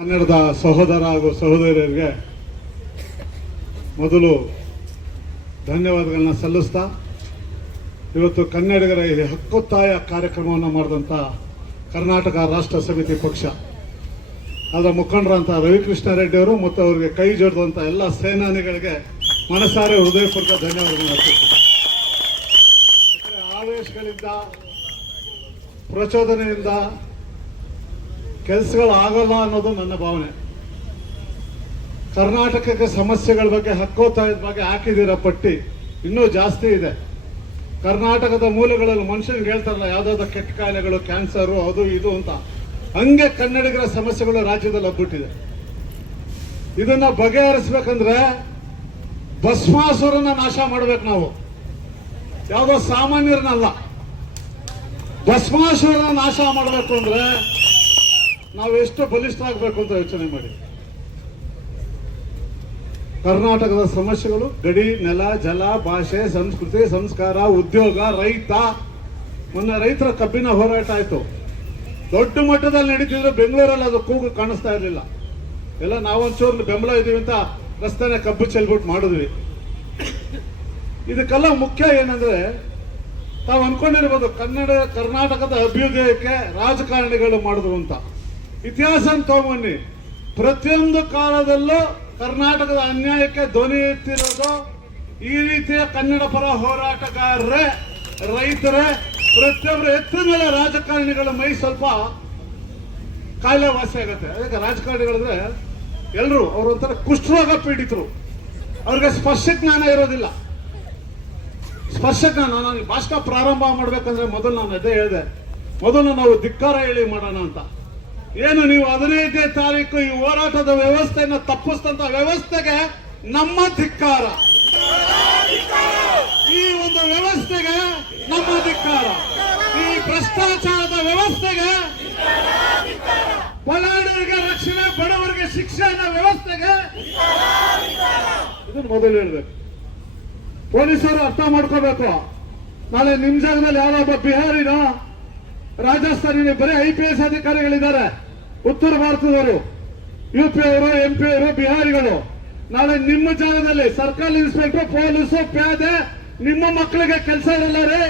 ಕನ್ನಡದ ಸಹೋದರ ಹಾಗೂ ಸಹೋದರಿಯರಿಗೆ ಮೊದಲು ಧನ್ಯವಾದಗಳನ್ನ ಸಲ್ಲಿಸ್ತಾ, ಇವತ್ತು ಕನ್ನಡಿಗರ ಈ ಹಕ್ಕೊತ್ತಾಯ ಕಾರ್ಯಕ್ರಮವನ್ನು ಮಾಡಿದಂಥ ಕರ್ನಾಟಕ ರಾಷ್ಟ್ರ ಸಮಿತಿ ಪಕ್ಷ. ಅದರ ಮುಖಂಡರಂತ ರವಿಕೃಷ್ಣ ರೆಡ್ಡಿ ಅವರು ಮತ್ತು ಅವರಿಗೆ ಕೈ ಜೋಡಿದಂಥ ಎಲ್ಲ ಸೇನಾನಿಗಳಿಗೆ ಮನಸಾರೆ ಹೃದಯಪೂರ್ವಕ ಧನ್ಯವಾದಗಳನ್ನು ಅರ್ಪಿಸ್ತೀನಿ. ಯಾಕಂದ್ರೆ ಆವೇಶಗಳಿಂದ, ಪ್ರಚೋದನೆಯಿಂದ ಕೆಲಸಗಳು ಆಗಲ್ಲ ಅನ್ನೋದು ನನ್ನ ಭಾವನೆ. ಕರ್ನಾಟಕಕ್ಕೆ ಸಮಸ್ಯೆಗಳ ಬಗ್ಗೆ ಹಕ್ಕೋತ್ತಾಯದ ಬಗ್ಗೆ ಹಾಕಿದಿರೋ ಪಟ್ಟಿ? ಇನ್ನೂ ಜಾಸ್ತಿ ಇದೆ. ಕರ್ನಾಟಕದ ಮೂಲೆಗಳಲ್ಲಿ ಮನುಷ್ಯನಿಗೆ ಹೇಳ್ತಾರಲ್ಲ, ಯಾವ್ದಾವ್ದು ಕೆಟ್ಟ ಕಾಯಿಲೆಗಳು ಕ್ಯಾನ್ಸರು ಅದು ಇದು ಅಂತ. ಹಂಗೆ ಕನ್ನಡಿಗರ ಸಮಸ್ಯೆಗಳು ರಾಜ್ಯದಲ್ಲಿ ಹಬ್ಬಿಟ್ಟಿದೆ. ಇದನ್ನ ಬಗೆಹರಿಸ್ಬೇಕಂದ್ರೆ ಭಸ್ಮಾಸುರನ್ನ ನಾಶ ಮಾಡ್ಬೇಕು ನಾವು. ಯಾವುದೋ ಸಾಮಾನ್ಯರನ್ನಲ್ಲ. ಭಸ್ಮಾಸುರನ ನಾಶ ಮಾಡಬೇಕು ಅಂದ್ರೆ ನಾವು ಎಷ್ಟು ಬಲಿಷ್ಠ ಆಗಬೇಕು ಅಂತ ಯೋಚನೆ ಮಾಡಿ. ಕರ್ನಾಟಕದ ಸಮಸ್ಯೆಗಳು, ಗಡಿ, ನೆಲ, ಜಲ, ಭಾಷೆ, ಸಂಸ್ಕೃತಿ, ಸಂಸ್ಕಾರ, ಉದ್ಯೋಗ, ರೈತ. ಮೊನ್ನೆ ರೈತರ ಕಬ್ಬಿನ ಹೋರಾಟ ಆಯ್ತು. ದೊಡ್ಡ ಮಟ್ಟದಲ್ಲಿ ನಡೀತಿದ್ರೆ ಬೆಂಗಳೂರಲ್ಲಿ ಅದು ಕೂಗು ಕಾಣಿಸ್ತಾ ಇರಲಿಲ್ಲ. ಎಲ್ಲ ನಾವೊಂಚೂರು ಬೆಂಬಲ ಇದೀವಿ ಅಂತ ರಸ್ತೆನೇ ಕಬ್ಬು ಚೆಲ್ಬಿಟ್ಟು ಮಾಡಿದ್ವಿ. ಇದಕ್ಕೆಲ್ಲ ಮುಖ್ಯ ಏನಂದ್ರೆ, ತಾವು ಅನ್ಕೊಂಡಿರ್ಬೋದು ಕನ್ನಡ, ಕರ್ನಾಟಕದ ಅಭ್ಯುದಯಕ್ಕೆ ರಾಜಕಾರಣಿಗಳು ಮಾಡಿದ್ರು ಅಂತ. ಇತಿಹಾಸ ತಗೊಂಬನ್ನಿ. ಪ್ರತಿಯೊಂದು ಕಾಲದಲ್ಲೂ ಕರ್ನಾಟಕದ ಅನ್ಯಾಯಕ್ಕೆ ಧ್ವನಿ ಎತ್ತಿರೋದು ಈ ರೀತಿಯ ಕನ್ನಡ ಪರ ಹೋರಾಟಗಾರರೇ, ರೈತರೇ, ಪ್ರತಿಯೊಬ್ಬರು ಎತ್ತ ಮೇಲೆ ರಾಜಕಾರಣಿಗಳ ಮೈ ಸ್ವಲ್ಪ ಕಾಯಿಲೆ ವಾಸಿ ಆಗುತ್ತೆ. ಅದಕ್ಕೆ ರಾಜಕಾರಣಿಗಳಂದ್ರೆ ಎಲ್ಲರೂ ಅವ್ರೊಂಥರ ಕುಷ್ಠರೋಗ ಪೀಡಿತರು. ಅವ್ರಿಗೆ ಸ್ಪರ್ಶ ಜ್ಞಾನ ಇರೋದಿಲ್ಲ. ಸ್ಪರ್ಶ ಜ್ಞಾನ ನಾನು ಭಾಷಣ ಪ್ರಾರಂಭ ಮಾಡ್ಬೇಕಂದ್ರೆ ಮೊದಲು ನಾನು ಅದೇ ಹೇಳಿದೆ. ಮೊದಲು ನಾವು ಧಿಕ್ಕಾರ ಹೇಳಿ ಮಾಡೋಣ ಅಂತ. ಏನು, ನೀವು ಹದಿನೈದನೇ ತಾರೀಕು ಈ ಹೋರಾಟದ ವ್ಯವಸ್ಥೆಯನ್ನು ತಪ್ಪಿಸಿದಂತ ವ್ಯವಸ್ಥೆಗೆ ನಮ್ಮ ಧಿಕ್ಕಾರ. ಈ ಒಂದು ವ್ಯವಸ್ಥೆಗೆ ನಮ್ಮ ಧಿಕ್ಕಾರ. ಈ ಭ್ರಷ್ಟಾಚಾರದ ವ್ಯವಸ್ಥೆಗೆ ಬಲಾಢ್ಯರಿಗೆ ರಕ್ಷಣೆ, ಬಡವರಿಗೆ ಶಿಕ್ಷಣ ವ್ಯವಸ್ಥೆಗೆ ಇದನ್ನು ಮೊದಲು ಹೇಳ್ಬೇಕು. ಪೊಲೀಸರು ಅರ್ಥ ಮಾಡ್ಕೋಬೇಕು. ನಾಳೆ ನಿಮ್ ಜಾಗದಲ್ಲಿ ಯಾರೊಬ್ಬ ಬಿಹಾರಿನ, ರಾಜಸ್ಥಾನಿನ ಬರೀ ಐ ಪಿ ಎಸ್ ಅಧಿಕಾರಿಗಳಿದ್ದಾರೆ. ಉತ್ತರ ಭಾರತದವರು, ಯು ಪಿ ಅವರು, ಎಂ ಪಿ ಅವರು, ಬಿಹಾರಿಗಳು, ನಾಳೆ ನಿಮ್ಮ ಜಾಗದಲ್ಲಿ ಸರ್ಕಲ್ ಇನ್ಸ್ಪೆಕ್ಟರ್, ಪೊಲೀಸು, ಪ್ಯಾದೆ, ನಿಮ್ಮ ಮಕ್ಕಳಿಗೆ ಕೆಲಸ ಇರಲ್ಲ ರೀ.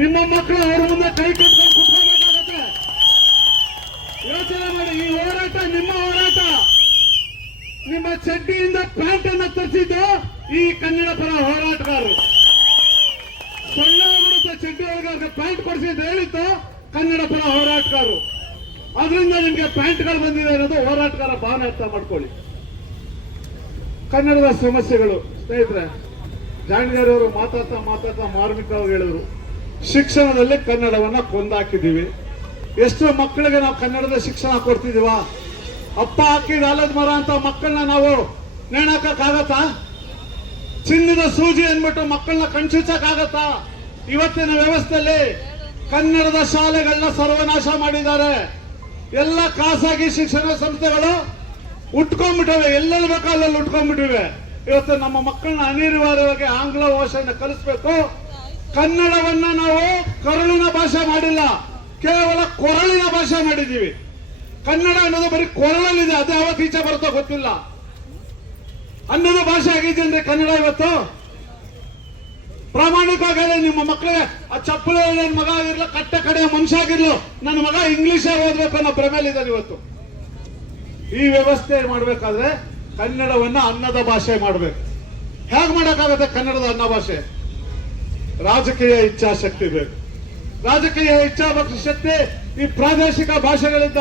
ನಿಮ್ಮ ಮಕ್ಕಳು ಅವ್ರ ಮುಂದೆ ಕೈ ಕಟ್ಕೊಂಡು ಯೋಚನೆ ಮಾಡಿ, ಈ ಹೋರಾಟ ನಿಮ್ಮ ಹೋರಾಟ. ನಿಮ್ಮ ಚಡ್ಡಿಯಿಂದ ಪ್ಯಾಂಟ್ ಅನ್ನ ತರಿಸಿದ್ದು ಈ ಕನ್ನಡ ಪರ ಹೋರಾಟಗಾರರು. ಸಣ್ಣ ಚಡ್ಡಿ ಒಳಗೆ ಪ್ಯಾಂಟ್ ಕೊಡಿಸಿದ್ದು ಹೇಳಿತ್ತು ಕನ್ನಡ ಪರ ಹೋರಾಟಗಾರರು. ಅದರಿಂದ ನಿಮಗೆ ಪ್ಯಾಂಟ್ಗಳು ಬಂದಿದೆ ಅನ್ನೋದು ಹೋರಾಟಗಾರ ಭಾವನೆ ಅರ್ಥ ಮಾಡ್ಕೊಳ್ಳಿ. ಕನ್ನಡದ ಸಮಸ್ಯೆಗಳು, ಸ್ನೇಹಿತರೆ ಜಾಣಗಾರಿ ಅವರು ಮಾತಾಡ್ತಾ ಮಾತಾಡ್ತಾ ಮಾರ್ಮಿಕವಾಗಿ ಹೇಳಿದ್ರು. ಶಿಕ್ಷಣದಲ್ಲಿ ಕನ್ನಡವನ್ನ ಕೊಂದಾಕಿದ್ದೀವಿ. ಎಷ್ಟು ಮಕ್ಕಳಿಗೆ ನಾವು ಕನ್ನಡದ ಶಿಕ್ಷಣ ಕೊಡ್ತಿದೀವ ಅಪ್ಪ ಅಕ್ಕಿ ಆಲದ ಮರ ಅಂತ ಮಕ್ಕಳನ್ನ ನಾವು ನೇಣಾಕಾಗತ್ತಾ ಚಿನ್ನದ ಸೂಜಿ ಅಂದ್ಬಿಟ್ಟು ಮಕ್ಕಳನ್ನ ಕಣ್ಚುಚ್ಚಕ್ಕಾಗತ್ತಾ? ಇವತ್ತಿನ ವ್ಯವಸ್ಥೆಯಲ್ಲಿ ಕನ್ನಡದ ಶಾಲೆಗಳನ್ನ ಸರ್ವನಾಶ ಮಾಡಿದ್ದಾರೆ. ಎಲ್ಲ ಖಾಸಗಿ ಶಿಕ್ಷಣ ಸಂಸ್ಥೆಗಳು ಉಟ್ಕೊಂಡ್ಬಿಟ್ಟವೆ. ಎಲ್ಲೆಲ್ಲಿ ಬೇಕೋ ಅಲ್ಲಲ್ಲಿ ಉಟ್ಕೊಂಡ್ಬಿಟ್ಟಿವೆ. ಇವತ್ತು ನಮ್ಮ ಮಕ್ಕಳನ್ನ ಅನಿವಾರ್ಯವಾಗಿ ಆಂಗ್ಲ ಭಾಷೆಯನ್ನು ಕಲಿಸ್ಬೇಕು. ಕನ್ನಡವನ್ನ ನಾವು ಕರುಳಿನ ಭಾಷೆ ಮಾಡಿಲ್ಲ. ಕೇವಲ ಕೊರಳಿನ ಭಾಷೆ ಮಾಡಿದ್ದೀವಿ. ಕನ್ನಡ ಅನ್ನೋದು ಬರೀ ಕೊರಳಲ್ಲಿದೆ. ಅದು ಯಾವ ಈಚೆ ಬರುತ್ತೋ ಗೊತ್ತಿಲ್ಲ. ಅನ್ನೋದು ಭಾಷೆ ಆಗಿದ್ದೇನ್ರಿ ಕನ್ನಡ ಇವತ್ತು? ಪ್ರಾಮಾಣಿಕವಾಗಿ ನಿಮ್ಮ ಮಕ್ಕಳಿಗೆ ಆ ಚಪ್ಪಲ ನನ್ನ ಮಗ ಆಗಿರ್ಲ, ಕಟ್ಟ ಕಡೆ ಮನುಷ್ಯ ಆಗಿರ್ಲು, ನನ್ನ ಮಗ ಇಂಗ್ಲಿಷ್ ಓದ್ಬೇಕು ಅನ್ನೋ ಇದ್ದಾರೆ ಇವತ್ತು ಈ ವ್ಯವಸ್ಥೆ ಮಾಡ್ಬೇಕಾದ್ರೆ ಕನ್ನಡವನ್ನ ಅನ್ನದ ಭಾಷೆ ಮಾಡ್ಬೇಕು. ಹೇಗ್ ಮಾಡಕ್ಕಾಗತ್ತೆ ಕನ್ನಡದ ಅನ್ನ ಭಾಷೆ? ರಾಜಕೀಯ ಇಚ್ಛಾಶಕ್ತಿ ಬೇಕು. ರಾಜಕೀಯ ಇಚ್ಛಾಶಕ್ತಿ ಈ ಪ್ರಾದೇಶಿಕ ಭಾಷೆಗಳಿಂದ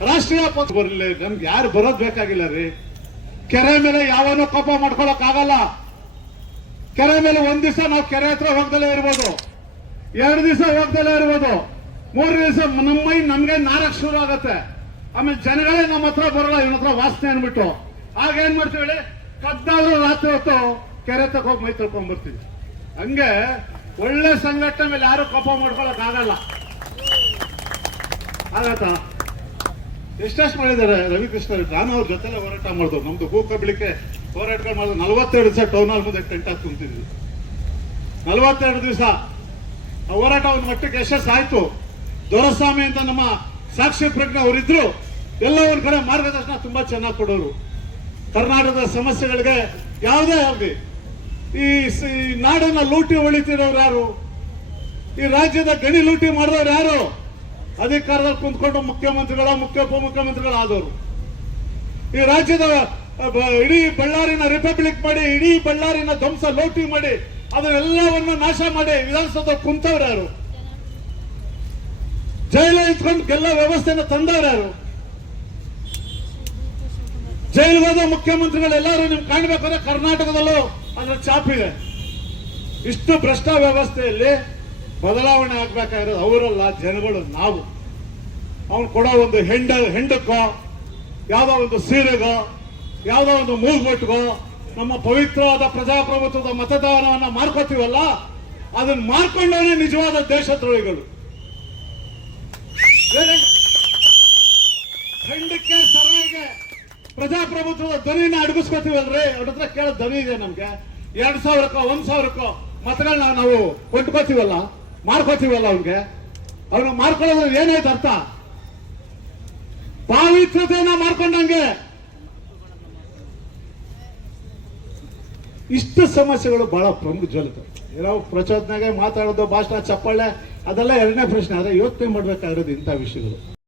ರಾಷ್ಟ್ರೀಯ ಪಕ್ಷ ಬರಲಿ. ನಮ್ಗೆ ಯಾರು ಬರೋದ್ ಬೇಕಾಗಿಲ್ಲ ರೀ. ಕೆರೆ ಮೇಲೆ ಯಾವನೋ ಕೋಪ ಮಾಡ್ಕೊಳಕ್ ಆಗಲ್ಲ ಕೆರೆ ಮೇಲೆ ಒಂದ್ ದಿವಸ ನಾವು ಕೆರೆ ಹತ್ರ ಹೋಗ್ದಲೇ ಇರ್ಬೋದು. ಎರಡು ದಿವಸ ಹೋಗ್ದಲೇ ಇರ್ಬೋದು. ಮೂರು ದಿವಸ ನಮ್ಮ ನಮ್ಗೆ ನಾರಕ್ ಶುರು ಆಗತ್ತೆ. ಆಮೇಲೆ ಜನಗಳೇ ನಮ್ಮ ಹತ್ರ ಬರಲ್ಲ, ಇವನ ಹತ್ರ ವಾಸನೆ ಅನ್ಬಿಟ್ಟು. ಆಗ ಏನ್ ಮಾಡ್ತೀವಿ ಹೇಳಿ? ಕದ್ದಾದ್ರೂ ರಾತ್ರಿ ಹೊತ್ತು ಕೆರೆ ತಕ್ಕ ಹೋಗಿ ಮೈ ತೊಳ್ಕೊಂಡ್ ಬರ್ತೀವಿ ಹಂಗೆ ಒಳ್ಳೆ ಸಂಘಟನೆ ಮೇಲೆ ಯಾರು ಕೋಪ ಮಾಡ್ಕೊಳಕ್ ಆಗಲ್ಲ. ಆಗತ್ತಾ ಎಷ್ಟೆಷ್ಟು ಮಾಡಿದ್ದಾರೆ ರವಿಕೃಷ್ಣ ನಾನು ಅವ್ರ ಜೊತೆಲೆ ಹೋರಾಟ ಮಾಡಿದ್ರು ನಮ್ದು ಹೂ ಕಬ್ಲಿಕ್ಕೆ ಹೋರಾಟಗಳು ಮಾಡಿದ್ರು ನಲವತ್ತೆರಡು ದಿವಸ ಟೌನ್ ಹಾಲ್ ಮುಂದೆ ಟೆಂಟ್ ಹಾಕಿ ಕುಂತಿದ್ವಿ. ನಲವತ್ತೆರಡು ದಿವಸ ಆ ಹೋರಾಟ ಒಂದು ಮಟ್ಟಕ್ಕೆ ಆಯ್ತು. ದೊರಸ್ವಾಮಿ ಅಂತ ನಮ್ಮ ಸಾಕ್ಷಿ ಪ್ರಜ್ಞೆ ಅವರಿದ್ರು, ಎಲ್ಲ ಒಂದ್ ಕಡೆ ಮಾರ್ಗದರ್ಶನ ತುಂಬಾ ಚೆನ್ನಾಗಿ ಕೊಡೋರು. ಕರ್ನಾಟಕದ ಸಮಸ್ಯೆಗಳಿಗೆ ಯಾವುದೇ ಆಗಲಿ, ಈ ನಾಡನ್ನ ಲೂಟಿ ಹೊಳಿತಿರೋರು ಯಾರು? ಈ ರಾಜ್ಯದ ಗಣಿ ಲೂಟಿ ಮಾಡಿದವ್ರು ಯಾರು? ಅಧಿಕಾರದಲ್ಲಿ ಕುಂತ್ಕೊಂಡು ಮುಖ್ಯಮಂತ್ರಿಗಳ ಮುಖ್ಯ ಉಪಮುಖ್ಯಮಂತ್ರಿಗಳಾದವರು ಈ ರಾಜ್ಯದ ಇಡೀ ಬಳ್ಳಾರಿನ ರಿಪಬ್ಲಿಕ್ ಮಾಡಿ, ಇಡೀ ಬಳ್ಳಾರಿನ ಧ್ವಂಸ ಲೋಟಿ ಮಾಡಿ, ಅದನ್ನೆಲ್ಲವನ್ನ ನಾಶ ಮಾಡಿ ವಿಧಾನಸೌಧ ಕುಂತವ್ರು ಯಾರು? ಜೈಲ ಇಟ್ಕೊಂಡು ಗೆಲ್ಲ ವ್ಯವಸ್ಥೆನ ತಂದವ್ರು ಯಾರು? ಹೋದ ಮುಖ್ಯಮಂತ್ರಿಗಳೆಲ್ಲರೂ ನಿಮ್ ಕಾಣ್ಬೇಕಾದ್ರೆ ಕರ್ನಾಟಕದಲ್ಲೂ ಅದರ ಚಾಪಿದೆ ಇಷ್ಟು ಭ್ರಷ್ಟ ವ್ಯವಸ್ಥೆಯಲ್ಲಿ ಬದಲಾವಣೆ ಆಗ್ಬೇಕಾಗಿರೋದು ಅವರಲ್ಲ, ಜನಗಳು, ನಾವು. ಅವನು ಕೊಡೋ ಒಂದು ಹೆಂಡ, ಹೆಂಡಕ್ಕೋ, ಯಾವುದೋ ಒಂದು ಸೀರೆಗೋ ಯಾವುದೋ ಒಂದು ಮೂಗ್ಬೊಟ್ಗೋ ನಮ್ಮ ಪವಿತ್ರವಾದ ಪ್ರಜಾಪ್ರಭುತ್ವದ ಮತದಾನವನ್ನು ಮಾರ್ಕೋತೀವಲ್ಲ ಅದನ್ನ ಮಾರ್ಕೊಂಡವನೇ ನಿಜವಾದ ದೇಶದ್ರೋಹಿಗಳು. ಖಂಡಕ್ಕೆ ಸರಾಯಿಗೆ ಪ್ರಜಾಪ್ರಭುತ್ವದ ಧ್ವನಿನ ಅಡಗಿಸ್ಕೋತೀವಲ್ರಿ ಅವ್ರ ಹತ್ರ ಕೇಳೋ ಧ್ವನಿ ಇದೆ ನಮ್ಗೆ. ಎರಡ್ ಸಾವಿರಕ್ಕೋ, ಒಂದ್ ಸಾವಿರಕ್ಕೋ ಮತಗಳನ್ನ ನಾವು ಕೊಟ್ಕೋತೀವಲ್ಲ ಮಾರ್ಕೋತೀವಲ್ಲ ಅವ್ನಿಗೆ? ಅವ್ರನ್ನ ಮಾರ್ಕೊಳ್ಳೋದು ಏನಾಯ್ತು ಅರ್ಥ? ಪಾವಿತ್ರತೆಯನ್ನ ಮಾರ್ಕೊಂಡಂಗೆ ಇಷ್ಟು ಸಮಸ್ಯೆಗಳು ಬಹಳ ಪ್ರಮುಖ ಜ್ವಲಿತ ಏನೋ ಪ್ರಚೋದನೆಗೆ ಮಾತಾಡೋದು ಭಾಷಣ, ಚಪ್ಪಾಳೆ, ಅದೆಲ್ಲ ಎರಡನೇ ಪ್ರಶ್ನೆ. ಆದರೆ ಯೋಚನೆ ಮಾಡಬೇಕಾಗಿರೋದು ಇಂಥ ವಿಷಯಗಳು.